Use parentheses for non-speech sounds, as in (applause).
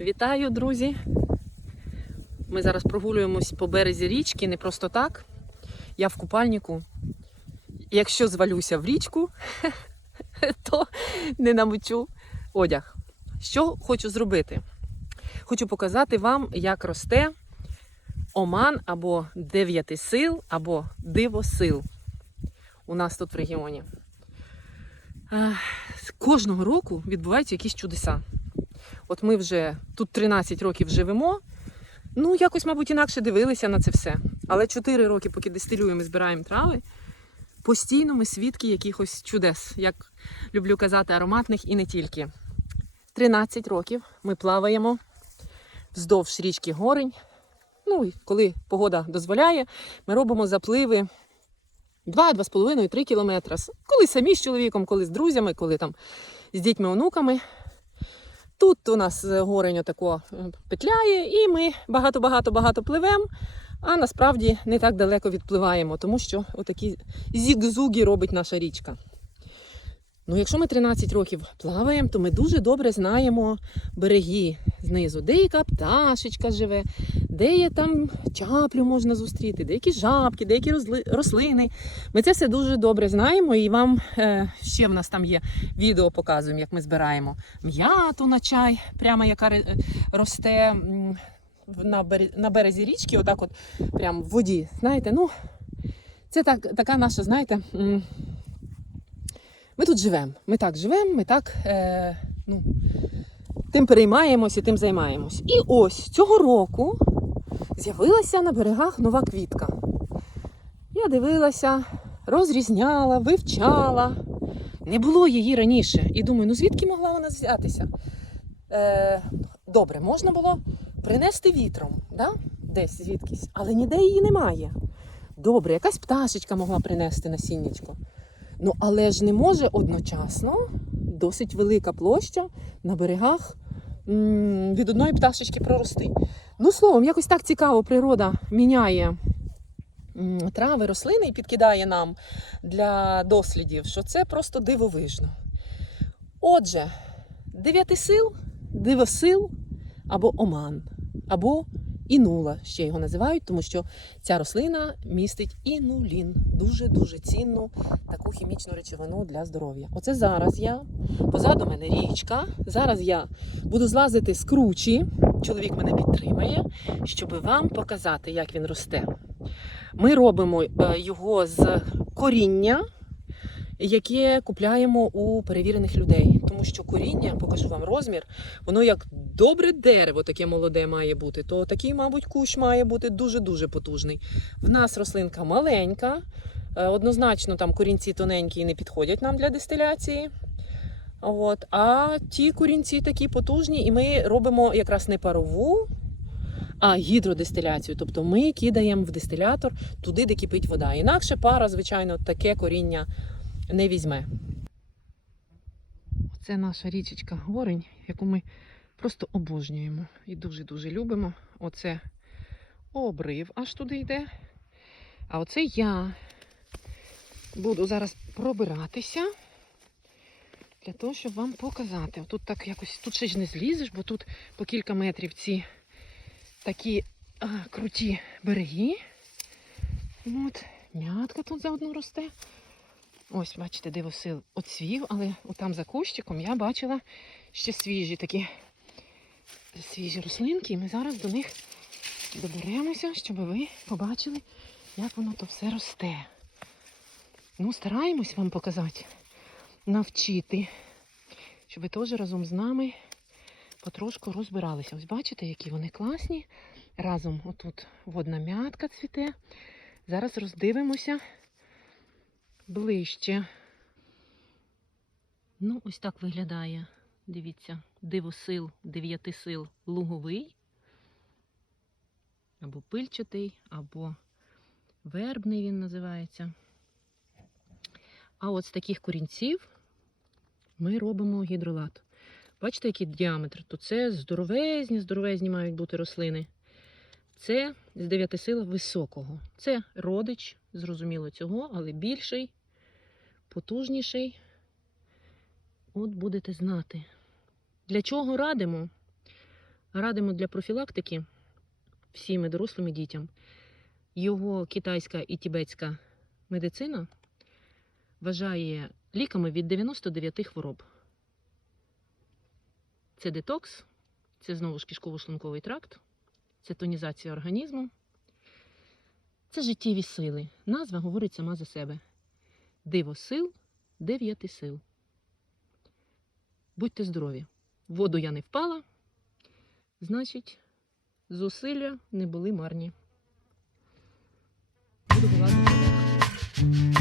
Вітаю, друзі! Ми зараз прогулюємось по березі річки не просто так. Я в купальнику. Якщо звалюся в річку, (laughs) то не намочу одяг. Що хочу зробити? Хочу показати вам, як росте оман або дев'яти сил, або диво сил у нас тут в регіоні. Кожного року відбуваються якісь чудеса. От ми вже тут 13 років живемо. Ну, якось, мабуть, інакше дивилися на це все. Але 4 роки, поки дистилюємо і збираємо трави, постійно ми свідки якихось чудес, як люблю казати, ароматних і не тільки. 13 років ми плаваємо вздовж річки Горень. Ну, і коли погода дозволяє, ми робимо запливи 2, 2,5, 3 кілометри. Коли самі з чоловіком, коли з друзями, коли там з дітьми, онуками. Тут у нас е, горень отако е, петляє, і ми багато-багато-багато пливемо, а насправді не так далеко відпливаємо, тому що отакі зігзуги робить наша річка. Ну, якщо ми 13 років плаваємо, то ми дуже добре знаємо береги знизу, де яка пташечка живе, де є там чаплю можна зустріти, деякі жабки, деякі рослини. Ми це все дуже добре знаємо, і вам е, ще в нас там є відео, показуємо, як ми збираємо м'яту на чай, прямо яка росте на, бере- на березі річки, отак от прямо в воді. Знаєте, ну це так, така наша, знаєте. Ми тут живемо. Ми так живемо, ми так е, ну, тим переймаємось і тим займаємось. І ось цього року з'явилася на берегах нова квітка. Я дивилася, розрізняла, вивчала. Не було її раніше. І думаю, ну звідки могла вона взятися? Е, добре, можна було принести вітром, да? десь звідкись, але ніде її немає. Добре, якась пташечка могла принести насіннячко. Ну, але ж не може одночасно досить велика площа на берегах від одної пташечки прорости. Ну, словом, якось так цікаво природа міняє трави, рослини і підкидає нам для дослідів, що це просто дивовижно. Отже, дев'яти сил, дивосил або оман, або інула, ще його називають, тому що ця рослина містить інулін, дуже-дуже цінну таку хімічну речовину для здоров'я. Оце зараз я, позаду мене річка. Зараз я буду злазити з кручі. Чоловік мене підтримає, щоб вам показати, як він росте. Ми робимо е, його з коріння, яке купляємо у перевірених людей. Тому що коріння, покажу вам розмір, воно як добре дерево, таке молоде має бути, то такий, мабуть, кущ має бути дуже-дуже потужний. В нас рослинка маленька, е, однозначно там корінці тоненькі не підходять нам для дистиляції. От. А ті корінці такі потужні, і ми робимо якраз не парову, а гідродистиляцію. Тобто ми кидаємо в дистилятор туди, де кипить вода. Інакше пара, звичайно, таке коріння не візьме. Це наша річечка Горень, яку ми просто обожнюємо і дуже-дуже любимо. Оце обрив аж туди йде. А оце я буду зараз пробиратися для того, щоб вам показати. Тут так якось, тут ще ж не злізеш, бо тут по кілька метрів ці такі а, круті береги. От, м'ятка тут заодно росте. Ось, бачите, дивосил оцвів, але отам за кущиком я бачила ще свіжі такі свіжі рослинки, і ми зараз до них доберемося, щоб ви побачили, як воно то все росте. Ну, стараємось вам показати, навчити, щоб ви теж разом з нами потрошку розбиралися. Ось бачите, які вони класні. Разом отут водна м'ятка цвіте. Зараз роздивимося ближче. Ну, ось так виглядає. Дивіться, дивосил, дев'яти сил луговий, або пильчатий, або вербний він називається. А от з таких корінців ми робимо гідролат. Бачите, який діаметр? То це здоровезні, здоровезні мають бути рослини. Це з дев'ятисила високого. Це родич, зрозуміло, цього, але більший, потужніший. От будете знати. Для чого радимо? Радимо для профілактики всім і дорослим і дітям. Його китайська і тібетська медицина вважає ліками від 99 хвороб. Це детокс, це знову ж кишково-шлунковий тракт, це тонізація організму, це життєві сили. Назва говорить сама за себе. Диво сил, дев'яти сил. Будьте здорові. В воду я не впала, значить, зусилля не були марні. Буду.